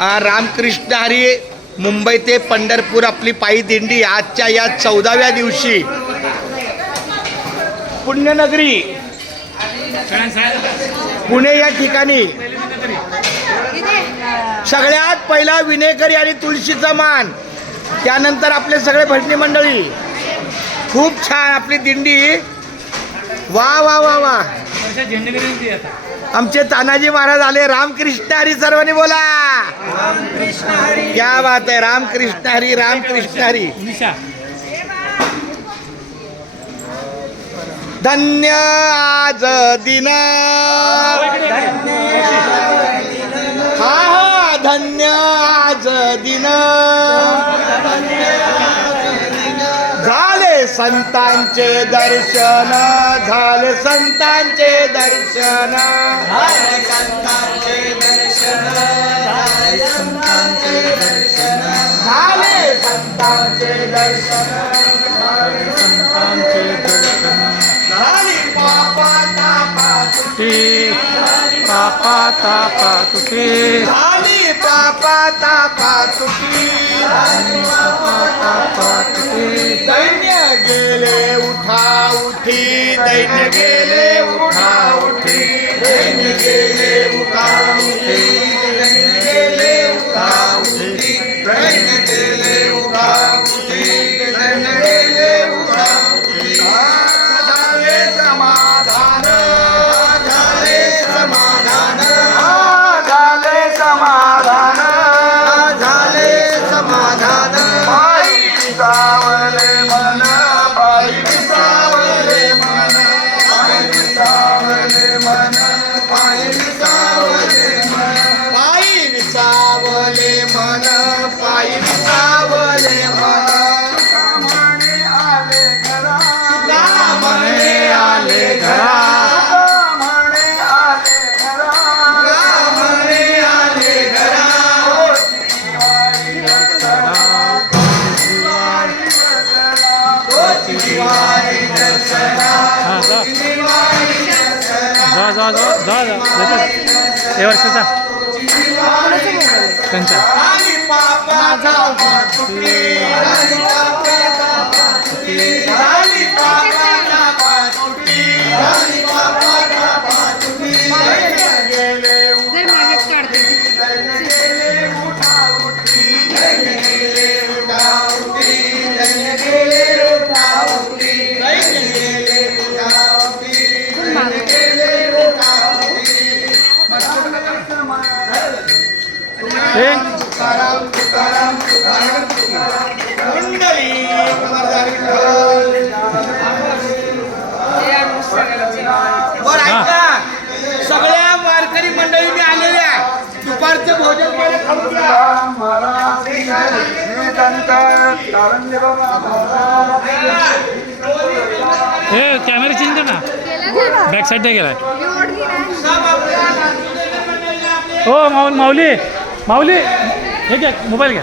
रामकृष्ण हरी मुंबई ते पंढरपूर आपली पायी दिंडी आजच्या या 14व्या दिवशी पुण्यनगरी पुणे या ठिकाणी सगळ्यात पहिला विनेकरी आणि तुळशीचा मान, त्यानंतर आपले सगळे भजनी मंडळी. खूप छान आपली दिंडी. वा वा वा वा. आमचे तानाजी महाराज आले. रामकृष्ण हरी. सर्वांनी बोला रामकृष्ण हरी. क्या बात आहे. रामकृष्ण हरी. रामकृष्ण हरी. धन्य आज दिन. हा हा धन्य आज दिन. झाले संतांचे दर्शन. झाले संतांचे दर्शन. झाले संतांचे दर्शन. झाले संतांचे दर्शन. झाले संतांचे दर्शन. झाले संतांचे दर्शन. झाली पापा तापा तुटी. पापा तापा तुटी. झाली पापा तापा तुटी. झाली पापा तापा तुटी. दैन्य गेले उठा उठी. दैन्य गेले उठा उठी. दैन्य गेले उठा उठी. दैन्य गेले उठा उठी. दैन्य गेले उठा उठी. दैन्य गेले उठा उठी. झाले समाधान. झाले समाधान. झाले समाधान. झाले समाधान. पायी विसावले मन. पायी विसावले मन. पायी विसावले मन. पायी विसावले मन. पायी विसावले मन. पायी विसावले मन. म्हणे आले घरा. म्हणे आले घरा. म्हणे आले घरा. म्हणे आले घरा. दिवाळी दसरा. जा हे वर्षाचा त्यांचा झाली पापा तापा तुटी. झाली पापा तापा तुटी. झाली पापा तापा तुटी. झाली पापा तापा तुटी. दैन्य गेले उठा उठी. दैन्य गेले उठा उठी. दैन्य गेले उठा उठी. दैन्य गेले उठा उठी. दैन्य गेले उठा उठी. दैन्य गेले उठा उठी. तुकाराम तुकाराम तुकाराम मंडळी. बरं ऐका, सगळ्या वारकरी मंडळींनी आलेल्या दुपारचं भोजन केलं. हे कॅमेरा चेंज कर ना. बॅक साईड नाही गेलाय. हो माऊली माऊली हे घ्या मोबाईल घ्या.